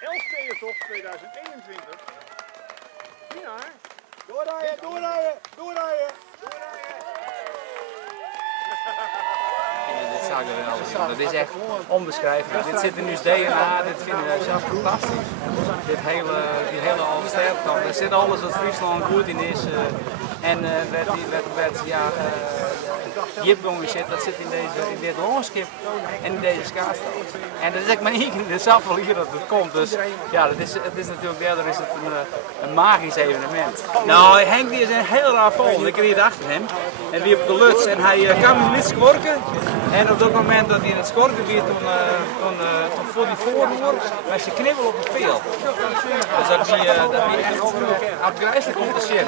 11e toch 2021. Ja, hè? Doorrijden, doorrijden, doorrijden, doorrijden. Dit zag er wel. Dat is echt onbeschrijfelijk. Dit zit in ons DNA, dit vinden wij zelf fantastisch. Die hele Alversterkant. Er zit alles wat Friesland goed in is. En Jipjongen zit, dat zit in dit landschap en in deze skaatstad. En dat is echt maar één keer in de zafel hier dat het komt. Dus ja, het is natuurlijk verder is het een magisch evenement. Nou, Henk die is een heel raar vol. Ik reed achter hem en wie op de luts en hij kan niet scorken. En op dat moment dat hij in het scorken weer toen voor die voorhoor, was je knibbel op het veld. Dus dat hij echt afgrijzelijk om te zien.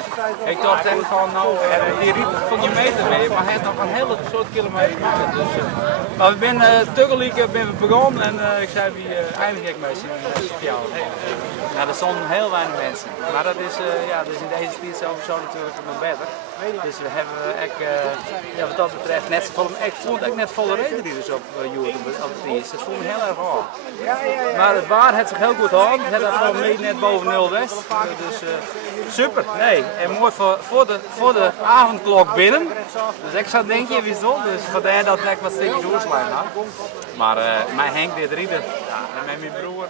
Ik dacht echt van nou, die riep van je meter mee, maar hij heeft nog een hele soort kilometer gemaakt. Dus, maar we zijn tegelijk begonnen en ik zei wie eindig ik mee zien. Ja, er stonden heel weinig mensen. Maar dat is, dus in deze tijd sowieso natuurlijk nog beter. Dus we hebben wat dat betreft net vol, ik vond het net volle rederieders op YouTube op het eerst. Dat vond ik heel erg hard. Maar het waar heeft zich heel goed gehouden. Het had gewoon net boven 0 west. Dus super. Nee, en mooi voor de avondklok binnen. Dus ik zou denken, wie zo. Dus vandaar dat ik wat stukjes doorslaan had. Maar mijn Henk dit rieder, en met mijn broer.